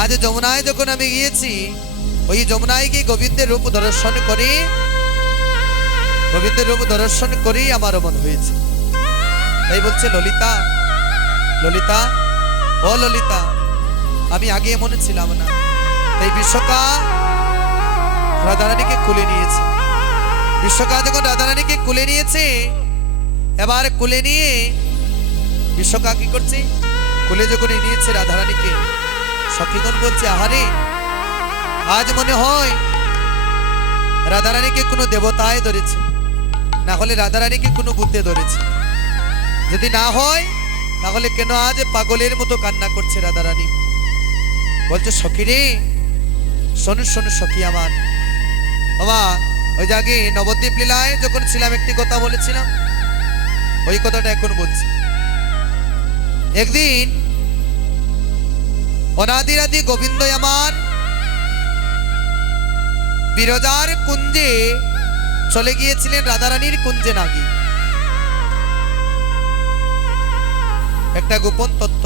আজ যমুনায় যখন আমি গিয়েছি, ওই যমুনায় গিয়ে গোবিন্দের রূপ দর্শন করি, গোবিন্দের রূপ দর্শন করেই আমার মন হয়েছে। তাই বলছে ললিতা, ললিতা, ও ললিতা, আমি আগে এমন ছিলাম না। তাই বিশ্বকা রাধারানীকে কুলে নিয়েছে। বিশ্বকা যখন রাধারানীকে কুলে নিয়েছে, এবার কুলে নিয়ে বিশ্বকা কি করছে, কুলে যখন নিয়েছে রাধারানীকে, সখীগণ বলছে আহারে, আজ মনে হয় রাধারানীকে কোনো দেবতায় ধরেছে, না হলে রাধারানীকে কোনো ভূতে ধরেছে। যদি না হয় তাহলে কেন আজ পাগলের মতো কান্না করছে রাধারানী? বলছে সখী রে, শোনো শোনো সখী আমার। বাবা, ওই যে আগে নবদ্বীপ লীলায় যখন ছিলাম একটি কথা বলেছিলাম, ওই কথাটা এখন বলছি। একদিন অনাদিরাদি গোবিন্দ আমার বিরজার কুঞ্জে চলে গিয়েছিলেন, রাধারানীর কুঞ্জে না গিয়ে। একটা গোপন তত্ত্ব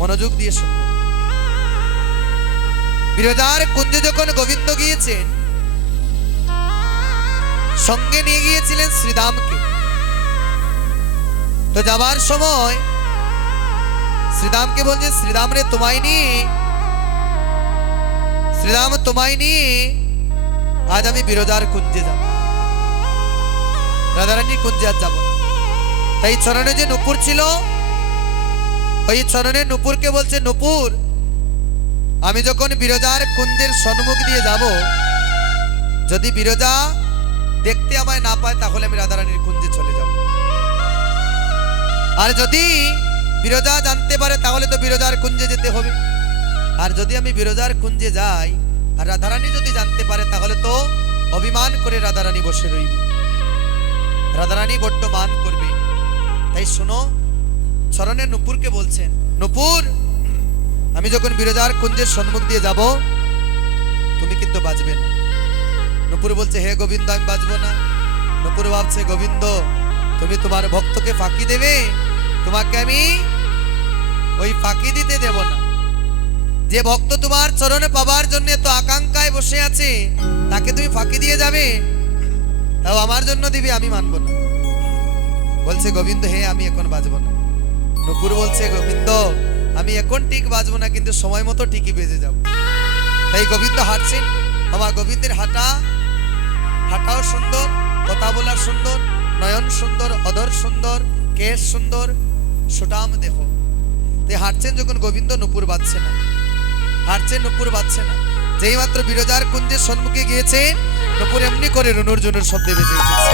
মনোযোগ দিয়ে শুনবেন। বিরজার কুঞ্জে যখন গোবিন্দ গিয়েছেন, সঙ্গে নিয়ে গিয়েছিলেন শ্রীদামকে। তো যাবার সময় শ্রীদামকে বলছে, শ্রীদাম রে, তোমায় নিয়ে, শ্রীদাম তোমায় নিয়ে আজ আমি বিরজার কুঞ্জে যাব, রাধারানীর কুঞ্জে আজ যাব। তাই চরণে যে নুপুর ছিল, ওই চরণে নুপুরকে বলছে, নুপুর, আমি যখন বিরজার কুঞ্জের সম্মুখ দিয়ে যাব, যদি বিরজা দেখতে আমায় না পায় তাহলে আমি রাধারানীর কুঞ্জে চলে যাব। আর যদি বিরজা জানতে পারে তাহলে তো বিরজার কুঞ্জে যেতে হবে। আর যদি আমি বিরজার কুঞ্জে যাই আর রাধারানী যদি জানতে পারে তাহলে তো অভিমান করে রাধারানী বসে রইবে, রাধারানী বড্ড মান করবে। তাই শোনো, চরণের নুপুরকে বলছেন, নুপুর, আমি যখন বিরজার কুঞ্জের সম্মুখ দিয়ে যাব, তুমি কিন্তু বাজবে না। নুপুর বলছে, হে গোবিন্দ, আমি বাজবো না। নুপুর ভাবছে, গোবিন্দ, তুমি তোমার ভক্তকে ফাঁকি দেবে, তোমাকে আমি ওই ফাঁকি দিতে দেব না। যে ভক্ত তোমার চরণে পাবার জন্য তো আকাঙ্ক্ষায় বসে আছে, তাকে তুমি ফাঁকি দিয়ে যাবে, তাও আমার জন্য দিবে, আমি মানব না। বলছে গোবিন্দ, হে আমি এখন বাজবো না। নুপুর বলছে, গোবিন্দ, আমি এখন ঠিক বাজবো না, কিন্তু সময় মতো ঠিকই বেজে যাব। তাই গোবিন্দ হাঁটছেন। আমার গোবিন্দের হাঁটাও সুন্দর, কথা বলা সুন্দর, নয়ন সুন্দর, অধর সুন্দর, কেশ সুন্দর, সুটাম দেখো। তাই হাঁটছেন যখন গোবিন্দ, নুপুর বাজছে না, হাঁটছেন, নুপুর বাজছে না। যেই মাত্র বিরজার কুঞ্জের সম্মুখে গিয়েছে, নুপুর এমনি করে রুনুর জুনুর শব্দে বেজে উঠেছে।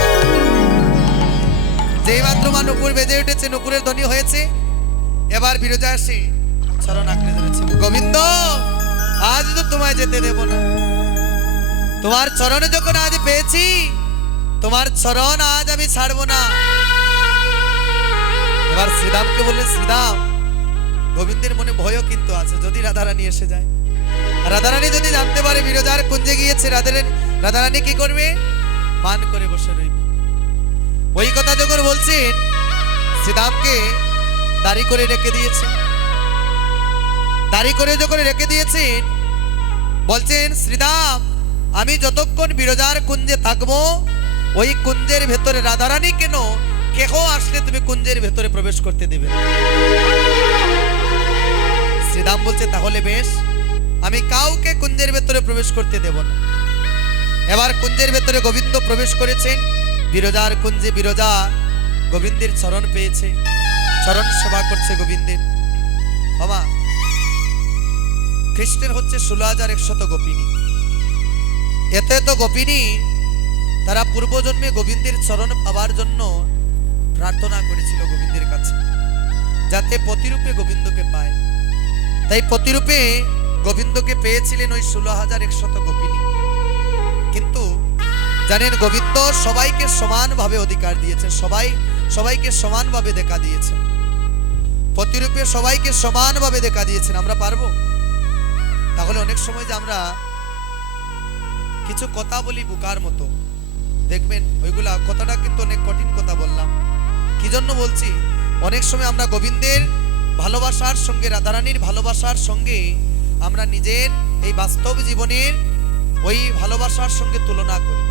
যেই মাত্র মা নুপুর বেজে উঠেছে, নুপুরের ধ্বনি হয়েছে, এবার বিরজা আসে চরণ আঁকড়ে ধরেছে, গোবিন্দ, আজ তো তোমায় যেতে দেব না। তোমার চরণে যখন আজ পেয়েছি, তোমার চরণ আজ আমি ছাড়বো না। এবার শ্রীদামকে বললেন, শ্রীদাম, গোবিন্দের মনে ভয়ও কিন্তু আছে, যদি রাধারানী এসে যায়, রাধারানী যদি জানতে পারে বিরজার কুঞ্জে গিয়েছে, রাধারানী কি করবে? মান করে বসে রইবে। ওই কথা যখন বলছেন, শ্রীদামকে দাড়ি করে রেখে দিয়েছে। দাড়ি করে যখন রেখে দিয়েছেন, বলছেন, শ্রীদাম, আমি যতক্ষণ বিরজার কুঞ্জে থাকবো, ওই কুঞ্জের ভেতরে রাধারানী কেন, কেহ আসলে তুমি কুঞ্জের ভেতরে প্রবেশ করতে দেবে। শ্রীদাম বলছে, তাহলে বেশ, আমি কাউকে কুঞ্জের ভেতরে প্রবেশ করতে দেব না। এবার কুঞ্জের ভেতরে গোবিন্দ প্রবেশ করেছেন। বিরজার কুঞ্জে বিরজা গোবিন্দের চরণ পেয়েছে, চরণ সেবা করছে গোবিন্দের। বাবা, কৃষ্ণের হচ্ছে 16,100 গোপিনী। এত এত গোপিনী, তারা পূর্বজন্মে গোবিন্দের চরণ পাবার জন্য প্রার্থনা করেছিল গোবিন্দের কাছে, যাতে প্রতিরূপে গোবিন্দকে পায়। তাই প্রতিরূপে গোবিন্দকে পেয়েছিলেন ওই 16,100 গোপিনী। কিন্তু জানেন, গোবিন্দ সবাইকে সমানভাবে অধিকার দিয়েছে, সবাইকে সমানভাবে দেখা দিয়েছে, প্রতিরূপে সবাইকে সমানভাবে দেখা দিয়েছেন। আমরা পারবো? তাহলে অনেক সময় যে আমরা কিছু কথা বলি বোকার মতো, দেখবেন ওইগুলা কথাটা কিন্তু অনেক কঠিন কথা বললাম। কি জন্য বলছি? অনেক সময় আমরা গোবিন্দের ভালোবাসার সঙ্গে, রাধারানীর ভালোবাসার সঙ্গে আমরা নিজের এই বাস্তব জীবনের ওই ভালোবাসার সঙ্গে তুলনা করি।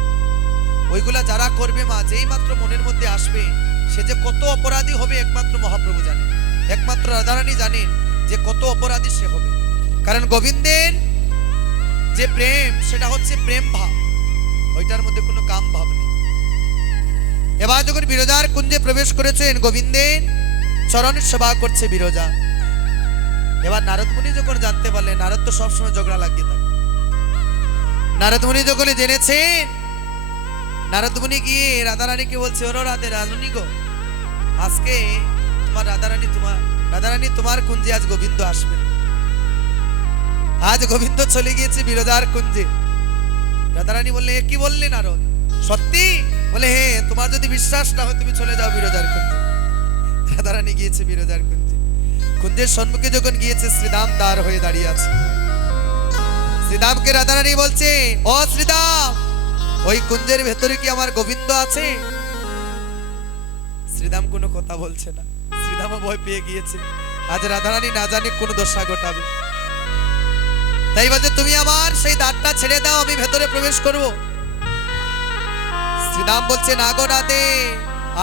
ওইগুলা যারা করবে মা, যেই মাত্র মনের মধ্যে আসবে, সে যে কত অপরাধী হবে একমাত্র মহাপ্রভু জানেন, একমাত্র রাধারানী জানেন যে কত অপরাধী সে হবে। কারণ গোবিন্দের যে প্রেম, সেটা হচ্ছে প্রেম ভাব, ওইটার মধ্যে কোনো কাম ভাব নেই। এবার যখন বিরজার কুঞ্জে প্রবেশ করেছেন, গোবিন্দের চরণ সেবা করছে বিরজা। এবার নারদ মুনি যখন জানতে পারলেন, নারদ তো সবসময় ঝগড়া লাগিয়ে থাকে, নারদ মুনি যখন জেনেছেন, নারদ মুনি গিয়ে রাধারানীকে বলছে, ওরো রাধে রাধুনি গো, আজকে তোমার রাধারানী তোমার কুঞ্জে আজ গোবিন্দ আসবে। আজ গোবিন্দ চলে গিয়েছে বিরজার কুঞ্জে। রাধারানী বললে, কি বললে নারদ, সত্যি? বলে, হ্যাঁ, তোমার যদি বিশ্বাস না হয় তুমি চলে যাও বিরজার কুঞ্জে। রাধারানী গিয়েছে বিরজার কুঞ্জে। কুঞ্জের সম্মুখে যখন গিয়েছে, শ্রীদাম দ্বার হয়ে দাঁড়িয়ে আছে। শ্রীদামকে রাধারানী বলছে, ও শ্রীদাম, ওই কুঞ্জের ভেতরে কি আমার গোবিন্দ আছে? শ্রীদাম কোনো কথা বলছে না। শ্রীদামও ভয় পেয়ে গিয়েছে, আজ রাধারানী না জানি কোন দশা ঘটাবে। তাই বলছে, তুমি আমার সেই দ্বারটা ছেড়ে দাও, আমি ভেতরে প্রবেশ করব। শ্রীদাম বলছে, না গো রাধে,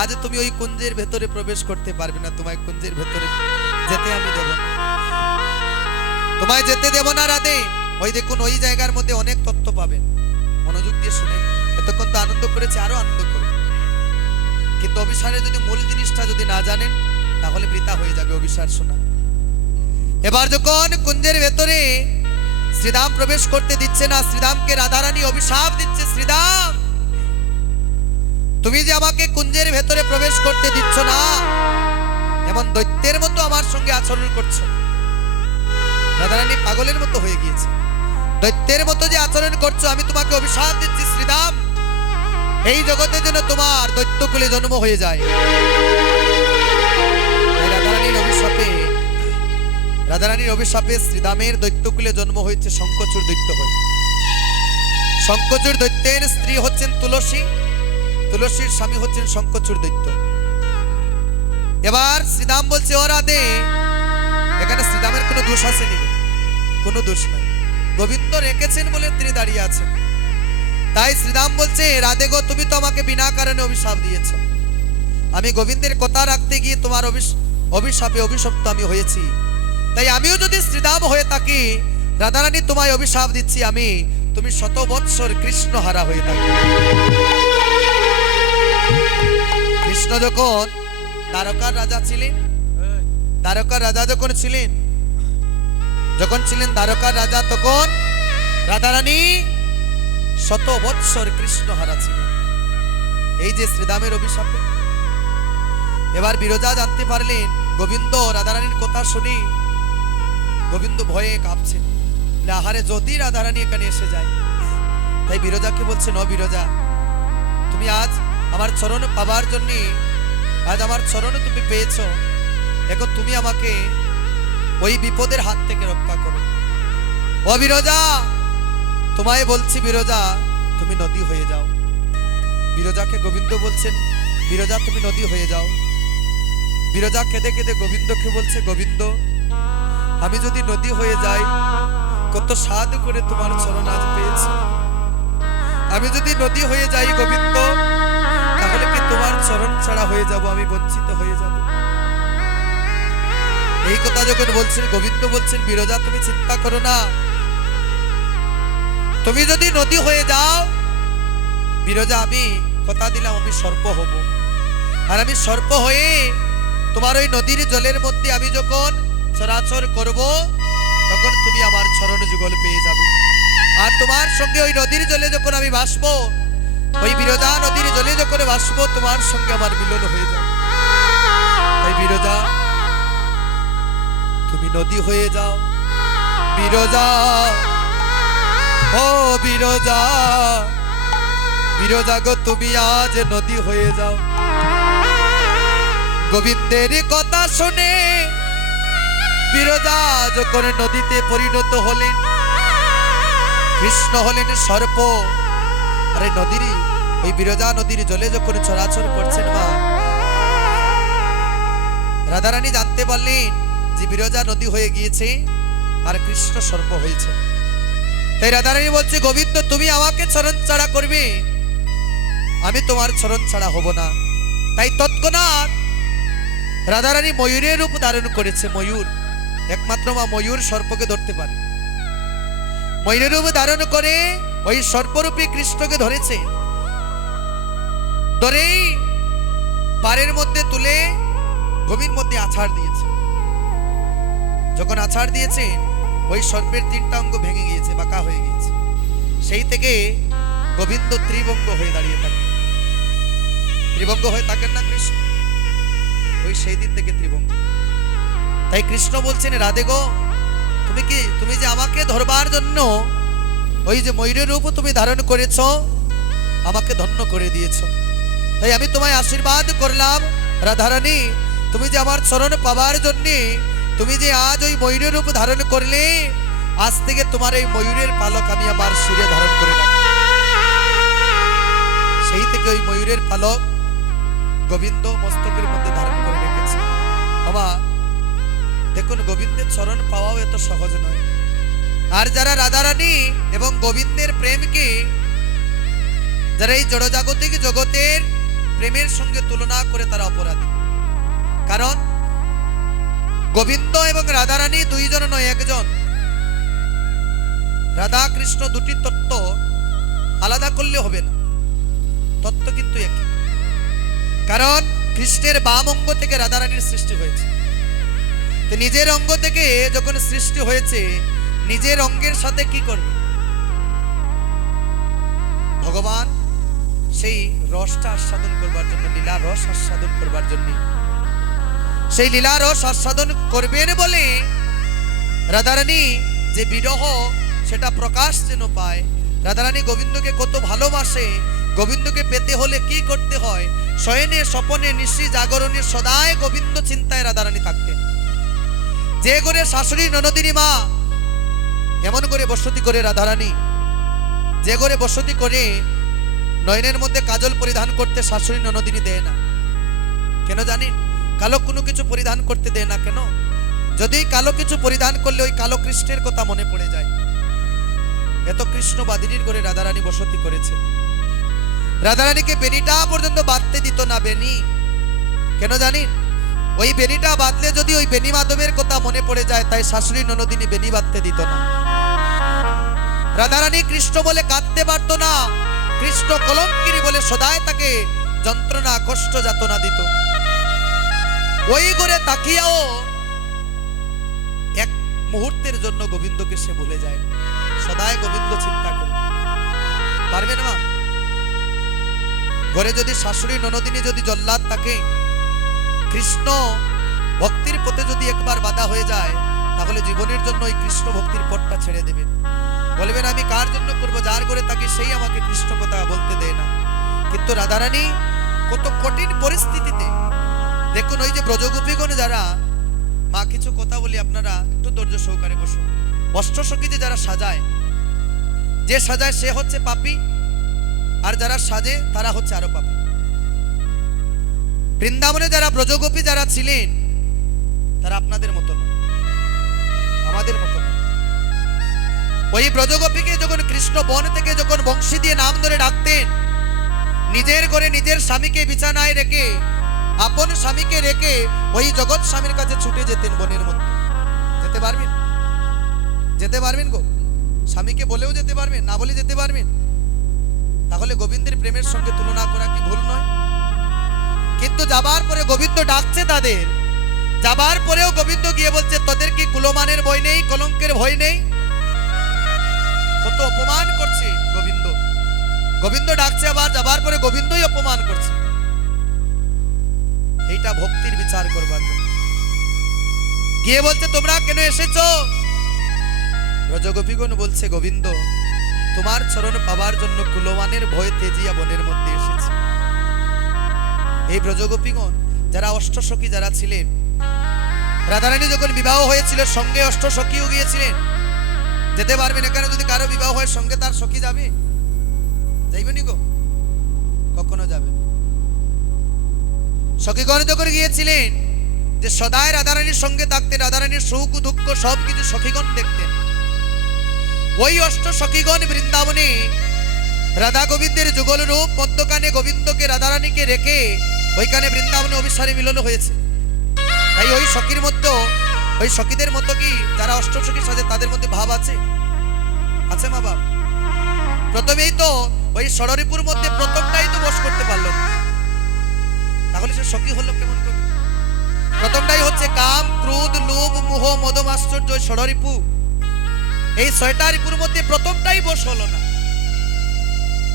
আজ তুমি ওই কুঞ্জের ভেতরে প্রবেশ করতে পারবে না, তোমায় কুঞ্জের ভেতরে যেতে আমি দেব না, তোমায় যেতে দেব না রাধে। ওই দেখুন, ওই জায়গার মধ্যে অনেক তথ্য পাবেন, মনোযোগ দিয়ে শুনে। এতক্ষণ তো আনন্দ করেছে, আরো আনন্দ করুন, কিন্তু অভিসারের যদি মূল জিনিসটা যদি না জানেন, তাহলে বৃথা হয়ে যাবে অভিসার শোনা। এবার যখন কুঞ্জের ভেতরে শ্রীদাম প্রবেশ করতে দিচ্ছে না, শ্রীদামকে রাধারানী অভিশাপ দিচ্ছে, শ্রীদাম, তুমি যে আমাকে কুঞ্জের ভেতরে প্রবেশ করতে দিচ্ছ না, এমন দৈত্যের মতো আমার সঙ্গে আচরণ করছো। রাধারানী পাগলের মতো হয়ে গিয়েছে, দৈত্যের মতো যে আচরণ করছো, আমি তোমাকে অভিশাপ দিচ্ছি শ্রীদাম, এই জগতে যেন তোমার দৈত্যকুলে জন্ম হয়ে যায়। রাধারানীর অভিশাপে শ্রীদামের দৈত্যকুলে জন্ম হয়েছে শঙ্খচূড় দৈত্য হয়ে। শঙ্খচূড় দৈত্যের স্ত্রী হচ্ছেন তুলসী, তুলসীর স্বামী হচ্ছেন শঙ্খচূড় দৈত্য। এবার শ্রীদাম বলছে, ও রাধে, এখানে শ্রীদামের কোনো দোষ আছে নি? কোনো দোষ নাই, গোবিন্দ রেখেছেন বলে তিনি দাঁড়িয়ে আছেন। তাই শ্রীদাম বলছে, রাধে গো, তুমি তো আমাকে বিনা কারণে অভিশাপ দিয়েছ, আমি গোবিন্দের কথা রাখতে গিয়ে তোমার অভিশাপে অভিশপ্ত আমি হয়েছি। তাই আমিও যদি শ্রীদাম হয়ে থাকি, রাধারানী তোমায় অভিশাপ দিচ্ছি আমি, তুমি 100 বৎসর কৃষ্ণ হারা হয়ে থাকবে। কৃষ্ণ যখন দ্বারকার রাজা ছিলেন, দ্বারকার রাজা যখন ছিলেন দ্বারকার রাজা, তখন রাধারানী 100 বৎসর কৃষ্ণ হারা ছিলেন, এই যে শ্রীদামের অভিশাপে। এবার বিরজা জানতে পারলেন, গোবিন্দ রাধারানীর কথা শুনি গোবিন্দ ভয়ে কাঁপছেন, আহারে যদি রাধারানী এখানে এসে যায়। তাই বিরজাকে বলছে, ন বিরজা, তুমি আজ আমার চরণ পাবার জন্য, আজ আমার চরণ তুমি পেয়েছ, এখন তুমি আমাকে ওই বিপদের হাত থেকে রক্ষা করো। ও বিরজা, তোমায় বলছি বিরজা, তুমি নদী হয়ে যাও। বিরজাকে গোবিন্দ বলছেন, বিরজা তুমি নদী হয়ে যাও। বিরজা কেঁদে কেঁদে গোবিন্দকে বলছে, গোবিন্দ, আমি যদি নদী হয়ে যাই, কত সাধু করে তোমার চরণ আজ পেয়েছি, আমি যদি নদী হয়ে যাই গোবিন্দ, তাহলে কি তোমার চরণ ছাড়া হয়ে যাব, আমি বঞ্চিত হয়ে যাব। এই কথা যখন বলছেন, গোবিন্দ বলছেন, বিরজা তুমি চিন্তা করো না, তুমি যদি নদী হয়ে যাও বিরজা, আমি কথা দিলাম আমি সর্প হব, আর আমি সর্প হয়ে তোমার ওই নদীর জলের মধ্যে আমি যখন চরাচর করব, তখন তুমি আমার চরণ যুগল পেয়ে যাবে। আর তোমার সঙ্গে ওই নদীর জলে যখন আমি ভাসবো, ওই বিরজা নদীর জলে যখন ভাসবো, তোমার সঙ্গে আমার মিলন হয়ে যাবে। তাই বিরজা তুমি নদী হয়ে যাও। বিরজা, ও বিরজা, বিরজা গো, তুমি আজ নদী হয়ে যাও। গোবিন্দের কথা শুনে বিরজা যখন নদীতে পরিণত হলেন, কৃষ্ণ হলেন সর্প। আরে নদীর ওই বিরজা নদীর জলে যখন চলাচল করছেন মা, রাধারানী জানতে পারলেন যে বিরজা নদী হয়ে গিয়েছে, আর কৃষ্ণ সর্প হয়েছে। তাই রাধারানী বলছে, গোবিন্দ তুমি আমাকে চরণ ছাড়া করবে, আমি তোমার চরণ ছাড়া হব না। তাই তৎক্ষণাৎ রাধারানী ময়ূরের রূপ ধারণ করেছে। ময়ূর, একমাত্র মা ময়ূর সর্পকে ধরতে পারে। ময়ূরের রূপ ধারণ করে ওই সর্পরূপী কৃষ্ণকে ধরেছে। ধরেই পাড়ের মধ্যে তুলে গভীর মধ্যে আছাড় দিয়েছে। যখন আছাড় দিয়েছে, ওই সর্পের 3টা অঙ্গ ভেঙে গিয়েছে, বাঁকা হয়ে গিয়েছে। সেই থেকে গোবিন্দ ত্রিভঙ্গ হয়ে দাঁড়িয়ে থাকে। ত্রিভঙ্গ হয়ে থাকেন না কৃষ্ণ, ওই সেই দিন থেকে ত্রিভঙ্গ। তাই কৃষ্ণ বলছেন, রাধে গো, তুমি যে আমাকে ধরবার জন্য ওই যে ময়ূরের রূপ তুমি ধারণ করেছ, আমাকে ধন্য করে দিয়েছ। তাই আমি তোমায় আশীর্বাদ করলাম রাধারানী, তুমি যে আমার চরণ পাবার জন্য তুমি যে আজ ওই ময়ূরের রূপ ধারণ করলে, আজ থেকে তোমার এই ময়ূরের পালক আমি আমার শিরে ধারণ করে রাখি। সেই থেকে ওই ময়ূরের পালক গোবিন্দ মস্তকের মধ্যে ধারণ করে রেখেছে। বাবা দেখুন, গোবিন্দের চরণ পাওয়াও এত সহজ নয়। আর যারা রাধারানী এবং গোবিন্দের প্রেমকে, যারা এই জড়জাগতিক জগতের প্রেমের সঙ্গে তুলনা করে, তারা অপরাধী। কারণ গোবিন্দ এবং রাধারানী দুইজন নয়, একজন। রাধা কৃষ্ণ দুটি তত্ত্ব আলাদা করলে হবে না, তত্ত্ব কিন্তু একই। কারণ কৃষ্ণের বাম অঙ্গ থেকে রাধারানীর সৃষ্টি হয়েছে। তো নিজের অঙ্গ থেকে যখন সৃষ্টি হয়েছে, নিজের অঙ্গের সাথে কি করবে? ভগবান সেই রসটা আস্বাদন করবার জন্য, লীলা রস আস্বাদন করবার জন্য, সেই লীলা রস আস্বাদন করবেন বলে রাধারানী যে বিরহ সেটা প্রকাশ যেন পায়। রাধারানী গোবিন্দকে কত ভালোবাসে, গোবিন্দকে পেতে হলে কি করতে হয়, শয়নে স্বপনে নিশি জাগরণে সদায় গোবিন্দ চিন্তায় রাধারানী থাকতেন। যে করে শাশুড়ি ননদিনী মা এমন করে বসতি করে রাধারানী, যে করে বসতি করে নয়নের মধ্যে কাজল পরিধান করতে শাশুড়ি ননদিনী দেয় না। কেন জানেন? কালো কোনো কিছু পরিধান করতে দেয় না। কেন? যদি কালো কিছু পরিধান করলে ওই কালো কৃষ্ণের কথা মনে পড়ে যায়। এত কৃষ্ণবাদিনীর করে রাধারানী বসতি করেছে। রাধারানীকে বেনিটা পর্যন্ত বাঁধতে দিত না, বেনি। কেন জানেন? ওই বেনিটা বাঁধলে যদি ওই বেনি মাধবের কথা মনে পড়ে যায়, তাই শাশুড়ি ননদিনী বেনি বাঁধতে দিত না। রাধারানী কৃষ্ণ বলে কাঁদতে পারত না, কৃষ্ণ কলঙ্কিনী বলে সদায় তাকে যন্ত্রণা কষ্ট যাতনা দিত। ওই করে তাকিয়াও এক মুহূর্তের জন্য গোবিন্দকে সে ভুলে যায়, সদায় গোবিন্দ চিন্তা করে। পারবে না? ঘরে যদি শাশুড়ি ননদিনী যদি জল্লাদ থাকে, কৃষ্ণ ভক্তির পথে যদি একবার বাধা হয়ে যায়, তাহলে জীবনের জন্য ওই কৃষ্ণ ভক্তির পথটা ছেড়ে দেবেন। বলবেন আমি কার জন্য করবো, যার ঘরে তাকে সেই আমাকে কৃষ্ণ কথা বলতে দেয় না। কিন্তু রাধারানী কত কঠিন পরিস্থিতিতে, দেখুন ওই যে ব্রজগোপীগণ যারা, মা কিছু কথা বলি আপনারা একটু ধৈর্য সহকারে বসুন। অষ্টসখীতে যারা সাজায়, যে সাজায় সে হচ্ছে পাপী, আর যারা সাজে তারা হচ্ছে আরো পাপী। বৃন্দাবনে যারা ব্রজগোপী যারা ছিলেন, তারা আপনাদের মতো নয়, আমাদের মতো নয়। ওই ব্রজগোপীকে যখন কৃষ্ণ বন থেকে যখন বংশী দিয়ে নাম ধরে ডাকতেন, নিজের ঘরে নিজের স্বামীকে বিছানায় রেখে, আপন স্বামীকে রেখে ওই জগৎ স্বামীর কাছে ছুটে যেতেন বনের মধ্যে। যেতে পারবেন? যেতে পারবেন গো? স্বামীকে বলেও যেতে পারবেন, না বলে যেতে পারবেন? তাহলে গোবিন্দের প্রেমের সঙ্গে তুলনা করা কি ভুল নয়? কিন্তু যাবার পরে গোবিন্দ ডাকছে তাদের, যাবার পরেও গোবিন্দ গিয়ে বলছে তোদের কি কুলমানের ভয় নেই, কলঙ্কের ভয় নেই? কত অপমান করছে গোবিন্দ। গোবিন্দ ডাকছে, আবার যাবার পরে গোবিন্দই অপমান করছে। এইটা ভক্তির বিচার করবার জন্য গিয়ে বলছে তোমরা কেন এসেছো? ব্রজগোপীগণ বলছে গোবিন্দ তোমার চরণ পাবার জন্য কুলমানের ভয় তেজিয়া বনের মধ্যে এসেছে। এই ব্রজগোপীগণ যারা অষ্টসখী যারা ছিলেন, রাধারানী যখন বিবাহ হয়েছিল সঙ্গে অষ্টসখীও গিয়েছিলেন। যেতে পারবেন? এখানে যদি কারো বিবাহ হয় সঙ্গে তার সখী যাবে? যাইবেনি গো? কখনো যাবে? সখীগণ যখন গিয়েছিলেন, যে সদাই রাধারানীর সঙ্গে থাকতেন, রাধারানীর সুখ দুঃখ সবকিছু সখীগণ দেখতেন। ওই অষ্ট সখীগণ বৃন্দাবনে রাধা গোবিন্দের যুগল রূপ মধ্যখানে গোবিন্দকে রাধারানীকে রেখে ওইখানে বৃন্দাবনে অভিসারে মিলন হয়েছে। তাই ওই সখীর মধ্যে, ওই সখীদের মতো কি যারা অষ্ট সখী সাজে তাদের মধ্যে ভাব আছে? আছে মা বাপ? প্রথমেই তো ওই ষড়রিপুর মধ্যে প্রথমটাই তো বশ করতে পারলো না, তাহলে সে সখী হলো কেমন করে? প্রথমটাই হচ্ছে কাম, ক্রোধ, লোভ, মোহ, মদ, মাশ্চর্য, ষড়রিপু। এই ছয়টা রিপুর মধ্যে প্রথমটাই বশ হলো না।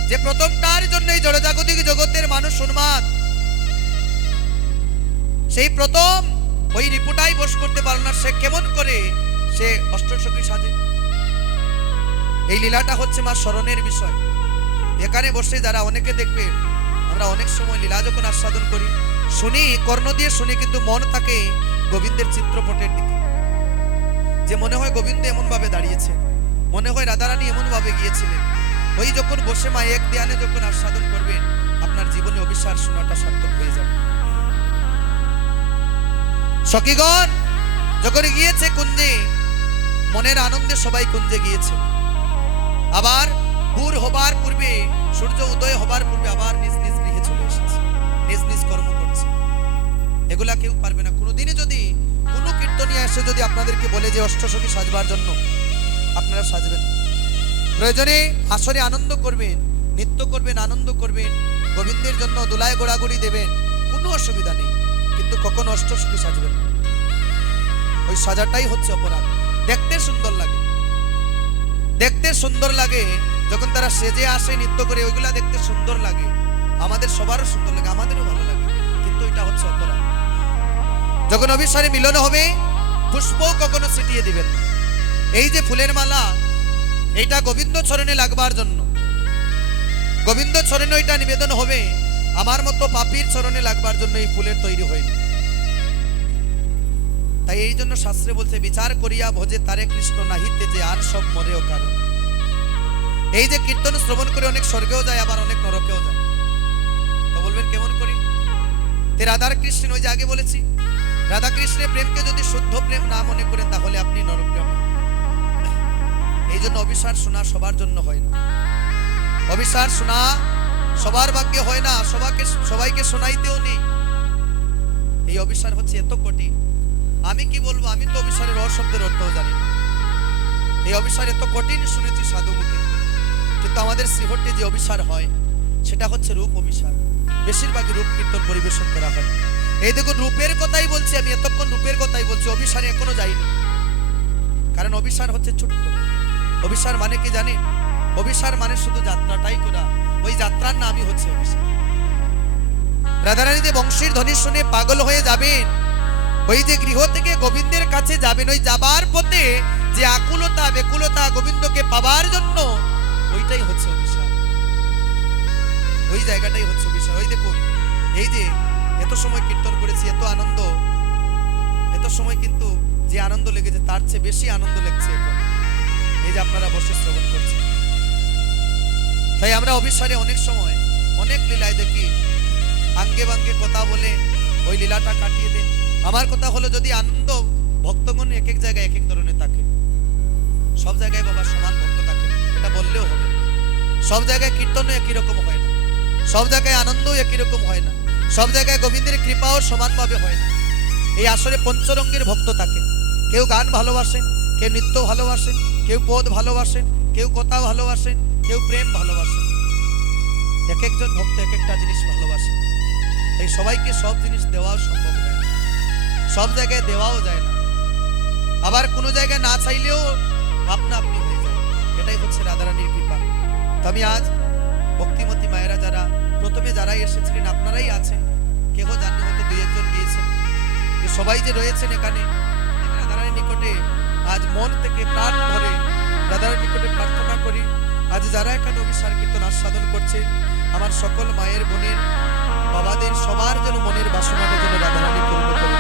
যে প্রথমটার জন্য এই জড়জাগতিক জগতের মানুষ উন্মাদ, সেই প্রথম ওই রিপুটাই বশ করতে পারল না, সে কেমন করে সে অষ্টসখী সাজে? এই লীলাটা হচ্ছে মা শরণের বিষয়। এখানে বসে যারা অনেকে দেখবে, আমরা অনেক সময় লীলা যখন আস্বাদন করি, শুনি, কর্ণ দিয়ে শুনি, কিন্তু মন থাকে গোবিন্দের চিত্রপটের দিকে। যে মনে হয় গোবিন্দ এমন ভাবে দাঁড়িয়েছে, মনে হয় রাধারানী এমন ভাবে গিয়েছিলেন। ওই যখন বসে মা এক ধ্যানে যখন আস্বাদন করবেন, আপনার জীবনে অভিসার শোনাটা সার্থক হয়ে যাবে। সখীগণ যখন গিয়েছে কুঞ্জে, মনের আনন্দে সবাই কুঞ্জে গিয়েছে। আবার ভোর হবার পূর্বে, সূর্য উদয় হবার পূর্বে আবার নিজ নিজ গৃহে চলে এসেছে, নিজ নিজ কর্ম করছে। এগুলা কেউ পারবে না। কোনোদিনই যদি কোনো কীর্তনিয়া এসে যদি আপনাদেরকে বলে যে অষ্টসখী সাজবার জন্য, আপনারা সাজবেন। প্রয়োজনে আসরে আনন্দ করবেন, নৃত্য করবেন, আনন্দ করবেন, গোবিন্দের জন্য দোলায় গোড়াগড়ি দেবেন, কোনো অসুবিধা নেই, কিন্তু কখনো অষ্টসখী সাজবেন। ওই সাজাটাই হচ্ছে অপরাধ। দেখতে সুন্দর লাগে, দেখতে সুন্দর লাগে যখন তারা সেজে আসে, নৃত্য করে, ওইগুলা দেখতে সুন্দর লাগে, আমাদের সবারও সুন্দর লাগে, আমাদেরও ভালো লাগে, কিন্তু এটা হচ্ছে অপরাধ। যখন অভিসারে মিলন হবে, পুষ্প কখনো ছিটিয়ে দিবেন না। এই যে ফুলের মালা, এইটা গোবিন্দ চরণে লাগবার জন্য, গোবিন্দ চরণে এটা নিবেদন হবে, আমার মতো পাপীর চরণে লাগবার জন্য এই ফুলের তৈরি হয়নি। তাই এই জন্য শাস্ত্রে বলছে, বিচার করিয়া ভজে তারে কৃষ্ণ নাহিতে যে আর সব মরেও কারণ। এই যে কীর্তন শ্রবণ করে অনেক স্বর্গেও যায়, আবার অনেক নরকেও যায়। তো বলবেন কেমন করি? তে রাধার কৃষ্ণ, ওই যে আগে বলেছি, রাধা কৃষ্ণের প্রেমকে যদি শুদ্ধ প্রেম না মনে করেন, তাহলে আপনি নরকপ্রেম। এই জন্য অভিসার শোনা সবার জন্য হয় না, অভিসার শোনা সবার ভাগ্যে হয় না, সবাইকে শোনাইতেও নেই। এই অভিসার হচ্ছে এত কঠিন, আমি কি বলবো, আমি তো অভিসারের অশব্দের অর্থও জানি না। এই অভিসার এত কঠিন শুনেছি সাধু মুখে, কিন্তু আমাদের শ্রীহট্টে যে অভিসার হয় সেটা হচ্ছে রূপ অভিসার। বেশিরভাগই রূপ কীর্তন পরিবেশন করা হয়। এই দেখুন, রূপের কথাই বলছি আমি, এতক্ষণ রূপের কথাই বলছি, অভিসারে এখনো যাইনি। কারণ অভিসার হচ্ছে ছোট্ট। অভিসার মানে কি জানেন? অভিসার মানে শুধু যাত্রাটাই করা, ওই যাত্রার নামই হচ্ছে অভিসার। রাধারানী যে বংশীর ধ্বনি শুনে পাগল হয়ে যাবেন, ওই যে গৃহ থেকে গোবিন্দের কাছে যাবেন, ওই যাবার পথে যে আকুলতা বেকুলতা গোবিন্দকে পাবার জন্য, ওইটাই হচ্ছে অভিসার, ওই জায়গাটাই হচ্ছে অভিসার। ওই দেখুন, এই যে এত সময় কীর্তন করেছি, এত আনন্দ, এত সময় কিন্তু যে আনন্দ লেগেছে তার চেয়ে বেশি আনন্দ লেগছে এখন, এই যে আপনারা বসে শ্রবণ করছেন। তাই আমরা অভিসারে অনেক সময় অনেক লীলায় দেখি, আঙ্গে বাঙ্গে কথা বলে ওই লীলাটা কাটিয়ে দেন। আমার কথা হলো, যদি আনন্দ ভক্তগণ এক এক জায়গায় এক এক ধরনের থাকে, সব জায়গায় বাবা সমান ভক্ত থাকে এটা বললেও হবে। সব জায়গায় কীর্তনও একই রকম হয় না, সব জায়গায় আনন্দও একই রকম হয় না, সব জায়গায় গোবিন্দের কৃপাও সমানভাবে হয় না। এই আসরে পঞ্চরঙ্গের ভক্ত থাকে, কেউ গান ভালোবাসেন, কেউ নৃত্য ভালোবাসেন, কেউ পদ ভালোবাসেন, কেউ কথা ভালোবাসেন, কেউ প্রেম ভালোবাসেন। এক একজন ভক্ত এক একটা জিনিস ভালোবাসেন। এই সবাইকে সব জিনিস দেওয়াও সম্ভব হয় না, সব জায়গায় দেওয়াও যায় না, আবার কোনো জায়গায় না চাইলেও আপনা আপনি হয়ে যায়। এটাই হচ্ছে রাধারানীর কৃপা। তো আমি আজ ভক্তিমতী মায়েরা যারা প্রথমে যারাই এসেছিলেন, আপনারাই আছেন, কেহ জানি হয়তো দুই একজন গিয়েছেন, সবাই যে রয়েছেন এখানে, রাধারানীর নিকটে আজ মন থেকে প্রাণ ভরে রাধারানীর নিকটে প্রার্থনা করি, আজ যারা এখানে অভিসার কীর্তন আস্বাদন করছে, আমার সকল মায়ের বোনের বাবাদের সবার যেন মনের বাসনাটা যেন রাধারানী পূর্ণ করে।